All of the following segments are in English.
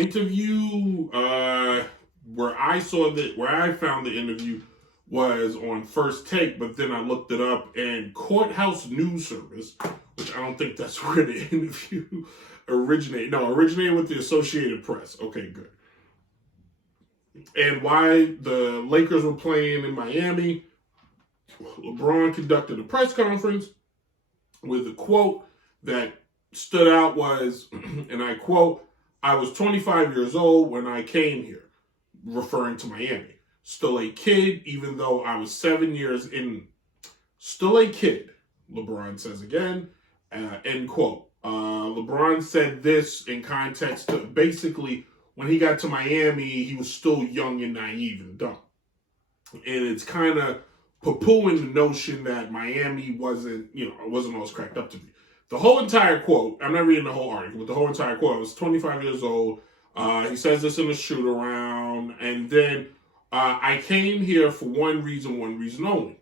interview where I found the interview was on First Take, but then I looked it up, and Courthouse News Service, which I don't think that's where the interview originated. No, originated with the Associated Press. Okay, good. And why the Lakers were playing in Miami, LeBron conducted a press conference with a quote that stood out was, and I quote, "I was 25 years old when I came here," referring to Miami. "Still a kid, even though I was 7 years in." Still a kid, LeBron says again, end quote. LeBron said this in context to basically when he got to Miami, he was still young and naive and dumb. And it's kind of poo-pooing the notion that Miami wasn't all it's cracked up to be. The whole entire quote, I'm not reading the whole article, but the whole entire quote, I was 25 years old. He says this in a shoot around, and then I came here for one reason only,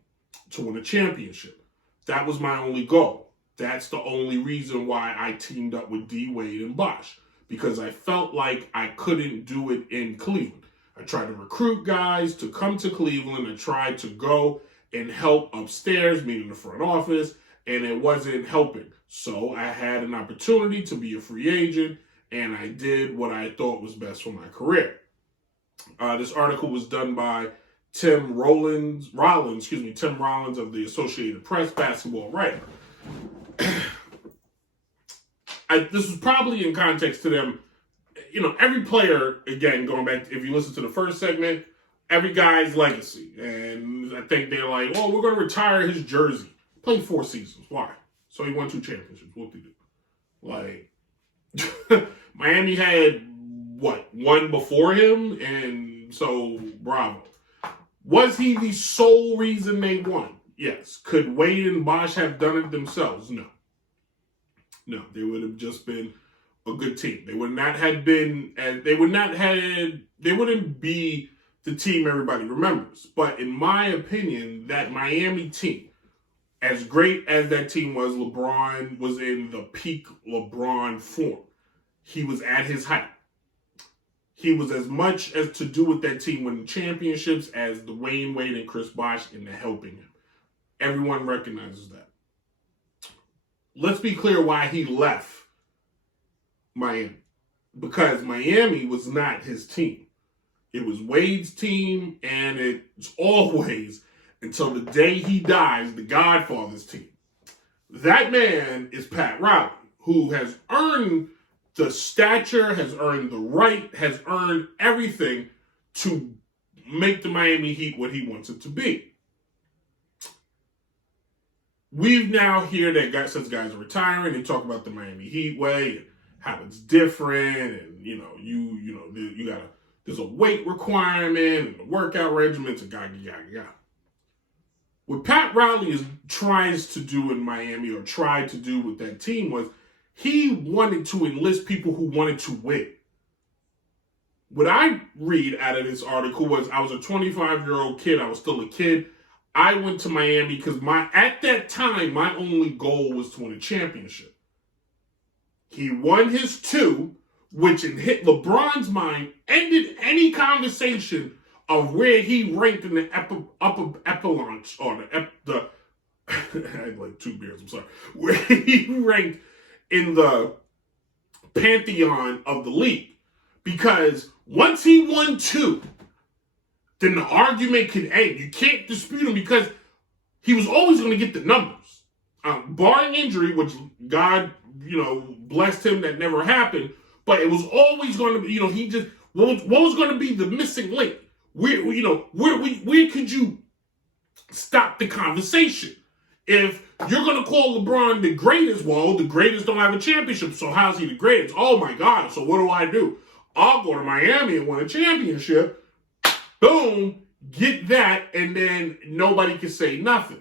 to win a championship. That was my only goal. That's the only reason why I teamed up with D. Wade and Bosh, because I felt like I couldn't do it in Cleveland. I tried to recruit guys to come to Cleveland. I tried to go and help upstairs, meaning the front office, and it wasn't helping. So I had an opportunity to be a free agent, and I did what I thought was best for my career. This article was done by Tim Rollins of the Associated Press, basketball writer. This was probably in context to them. Every player, again, going back, if you listen to the first segment, every guy's legacy. And I think they're like, "Oh, we're going to retire his jersey." Played 4 seasons. Why? So he won 2 championships. What did he do? Miami had, one before him? And so, bravo. Was he the sole reason they won? Yes. Could Wade and Bosh have done it themselves? No. No, they would have just been a good team. They would not have been, they wouldn't be the team everybody remembers. But in my opinion, that Miami team, as great as that team was, LeBron was in the peak LeBron form. He was at his height. He was as much as to do with that team winning championships as Dwayne Wade and Chris Bosh in the helping him. Everyone recognizes that. Let's be clear why he left Miami. Because Miami was not his team. It was Wade's team, and it's always, until the day he dies, the Godfather's team. That man is Pat Riley, who has earned the stature, has earned the right, has earned everything to make the Miami Heat what he wants it to be. We've now heard that since guys are retiring, they talk about the Miami Heat way and how it's different, and you gotta, there's a weight requirement and a workout regimen to yada. What Pat Riley tries to do in Miami, or tried to do with that team, was he wanted to enlist people who wanted to win. What I read out of this article was, I was a 25-year-old kid. I was still a kid. I went to Miami because at that time, my only goal was to win a championship. He won his 2, which in LeBron's mind ended any conversation of where he ranked in the upper echelon, or I had like 2 beers, I'm sorry, where he ranked in the pantheon of the league. Because once he won 2, then the argument could end. You can't dispute him because he was always going to get the numbers. Barring injury, which God, blessed him, that never happened. But it was always going to be, what was going to be the missing link? Where could you stop the conversation? If you're going to call LeBron the greatest, well, the greatest don't have a championship, so how's he the greatest? Oh my God, so what do? I'll go to Miami and win a championship. Boom, get that, and then nobody can say nothing.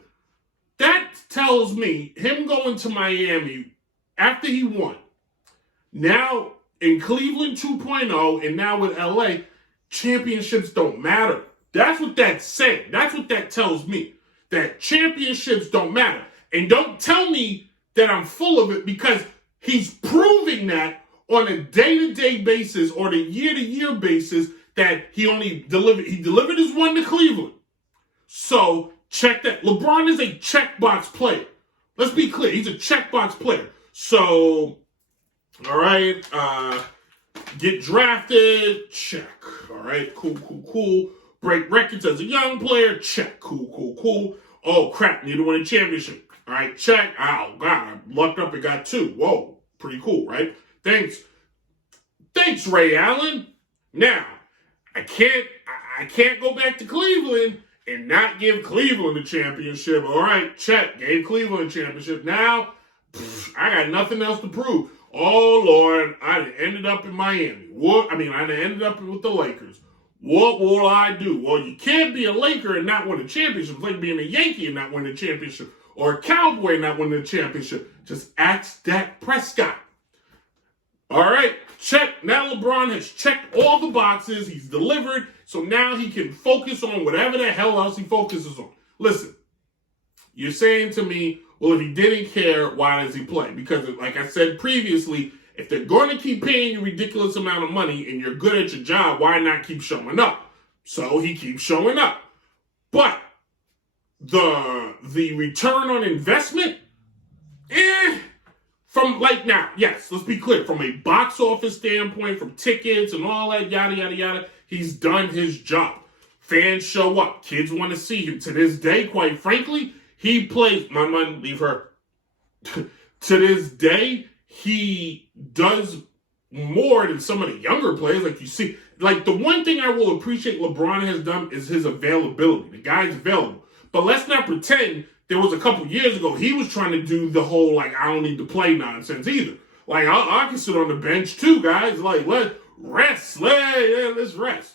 That tells me him going to Miami after he won, now in Cleveland 2.0, and now with LA, championships don't matter. That's what that's saying. That's what that tells me. That championships don't matter. And don't tell me that I'm full of it, because he's proving that on a day-to-day basis or the year-to-year basis that he delivered his one to Cleveland. So check that. LeBron is a checkbox player. Let's be clear. He's a checkbox player. So, all right, get drafted, check. All right, cool. Break records as a young player, check. Cool. Oh, crap, need to win a championship. All right, check. Oh, God, I lucked up and got 2. Whoa, pretty cool, right? Thanks, Ray Allen. Now, I can't go back to Cleveland and not give Cleveland a championship. All right, check. Gave Cleveland a championship. Now, I got nothing else to prove. Oh, Lord, I ended up in Miami. I ended up with the Lakers. What will I do? Well, you can't be a Laker and not win a championship. It's like being a Yankee and not win a championship. Or a Cowboy and not win a championship. Just ask Dak Prescott. All right, check. Now LeBron has checked all the boxes. He's delivered. So now he can focus on whatever the hell else he focuses on. Listen, you're saying to me, well, if he didn't care, why does he play? Because like I said previously, if they're going to keep paying you a ridiculous amount of money and you're good at your job, why not keep showing up? So he keeps showing up. But the return on investment, from like now, yes, let's be clear. From a box office standpoint, from tickets and all that, yada, he's done his job. Fans show up. Kids want to see him. To this day, quite frankly, he plays, my man, leave her. To this day, he does more than some of the younger players. Like you see, like the one thing I will appreciate LeBron has done is his availability. The guy's available. But let's not pretend there was a couple years ago he was trying to do the whole, like, I don't need to play nonsense either. Like, I can sit on the bench too, guys. Like, let's rest. Let's rest.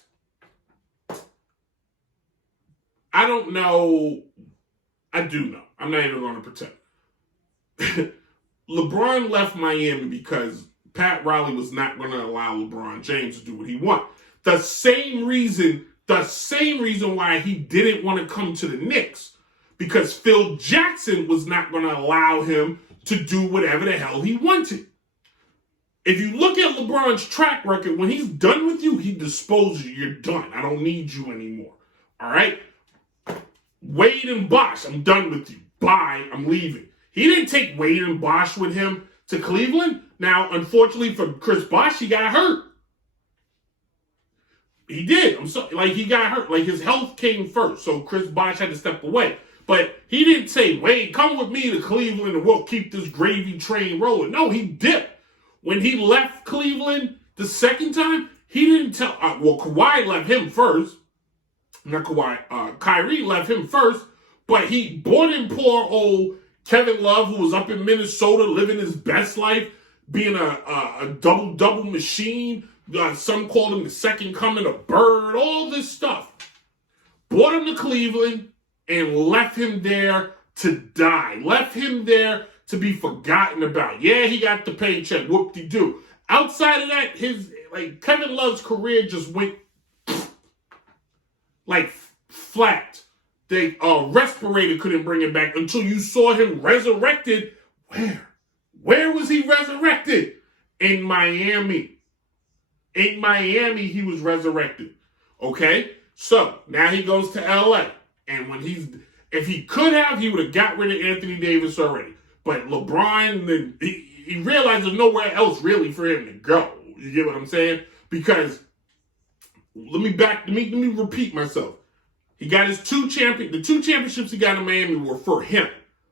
I don't know. I do know. I'm not even going to pretend. LeBron left Miami because Pat Riley was not going to allow LeBron James to do what he wanted. The same reason why he didn't want to come to the Knicks, because Phil Jackson was not going to allow him to do whatever the hell he wanted. If you look at LeBron's track record, when he's done with you, he disposes you. You're done. I don't need you anymore. All right? Wade and Bosh, I'm done with you. Bye, I'm leaving. He didn't take Wade and Bosh with him to Cleveland. Now, unfortunately for Chris Bosh, he got hurt. He did. He got hurt. Like, his health came first, so Chris Bosh had to step away. But he didn't say, Wade, come with me to Cleveland and we'll keep this gravy train rolling. No, he dipped. When he left Cleveland the second time, he didn't tell, Kawhi left him first. Not Kawhi, Kyrie left him first, but he brought in poor old Kevin Love, who was up in Minnesota living his best life, being a double-double machine. Some called him the second coming of Bird, all this stuff. Brought him to Cleveland and left him there to die. Left him there to be forgotten about. Yeah, he got the paycheck, whoop-de-doo. Outside of that, Kevin Love's career just went flat. They respirator couldn't bring him back until you saw him resurrected. Where was he resurrected? In Miami. In Miami, he was resurrected. Okay? So, now he goes to LA. And if he could have, he would have got rid of Anthony Davis already. But LeBron, he realized there's nowhere else really for him to go. You get what I'm saying? Because, let me repeat myself. He got the two championships he got in Miami were for him.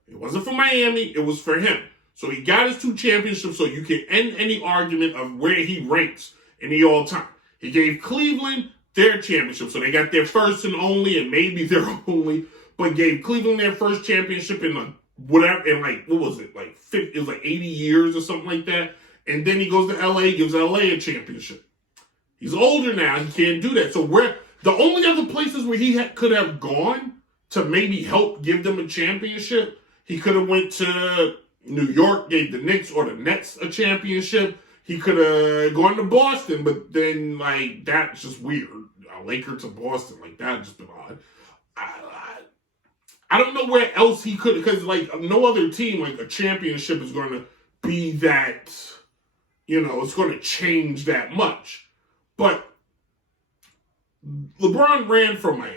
It wasn't for Miami, it was for him. So he got his 2 championships so you can end any argument of where he ranks in the all-time. He gave Cleveland their championship, so they got their first and only, and maybe their only, but gave Cleveland their first championship in it was 80 years or something like that. And then he goes to LA, gives LA a championship. He's older now, he can't do that. So the only other places where he could have gone to maybe help give them a championship, he could have went to New York, gave the Knicks or the Nets a championship. He could have gone to Boston, but then, that's just weird. A Laker to Boston, that just been odd. I don't know where else he could, because, no other team, a championship is going to be that, it's going to change that much. But LeBron ran from Miami,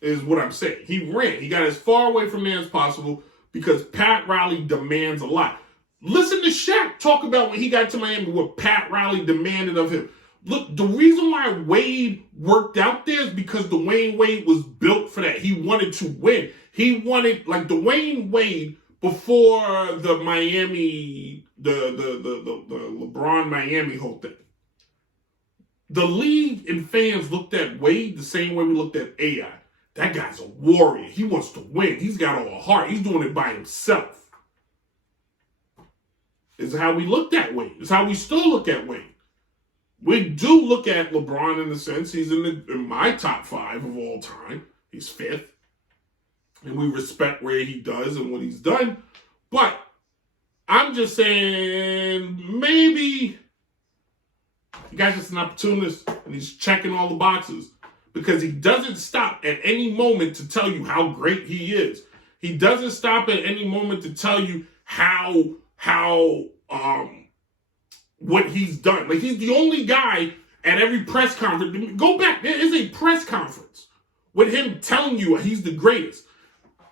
is what I'm saying. He ran. He got as far away from there as possible because Pat Riley demands a lot. Listen to Shaq talk about when he got to Miami, what Pat Riley demanded of him. Look, the reason why Wade worked out there is because Dwayne Wade was built for that. He wanted to win. He wanted, like Dwayne Wade before the Miami, the LeBron Miami whole thing. The league and fans looked at Wade the same way we looked at AI. That guy's a warrior. He wants to win. He's got all the heart. He's doing it by himself. It's how we looked at Wade. It's how we still look at Wade. We do look at LeBron in the sense he's in my top 5 of all time. He's 5th. And we respect where he does and what he's done. But I'm just saying maybe the guy's just an opportunist and he's checking all the boxes because he doesn't stop at any moment to tell you how great he is. He doesn't stop at any moment to tell you how what he's done. Like, he's the only guy at every press conference. Go back. There is a press conference with him telling you he's the greatest.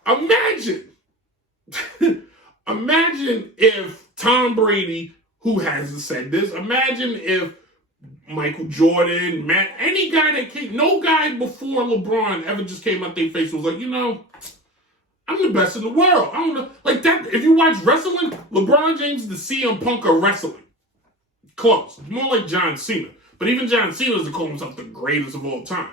Imagine if Tom Brady, who hasn't said this, imagine if Michael Jordan, any guy that came, no guy before LeBron ever just came out their face and was like, I'm the best in the world. I don't know. Like that, if you watch wrestling, LeBron James is the CM Punk of wrestling. Close. It's more like John Cena. But even John Cena doesn't call himself the greatest of all time.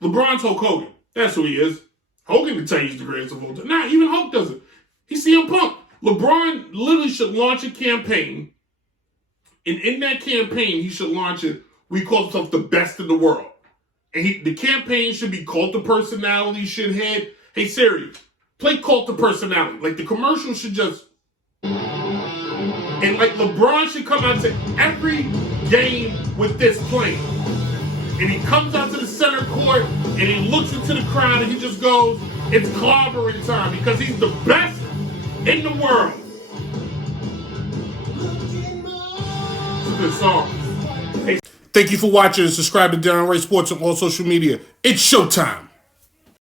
LeBron's Hulk Hogan. That's who he is. Hogan can tell you he's the greatest of all time. Nah, even Hulk doesn't. He's CM Punk. LeBron literally should launch a campaign. And in that campaign, he should launch it. We call himself the best in the world. And the campaign should be Cult of Personality, should head. Hey, Siri, play Cult of Personality. Like, the commercial should just... And, like, LeBron should come out and say, every game with this playing. And he comes out to the center court, and he looks into the crowd, and he just goes, it's clobbering time, because he's the best in the world. It's a good song. Hey. Thank you for watching and subscribe to Notorious Sports on all social media. It's showtime.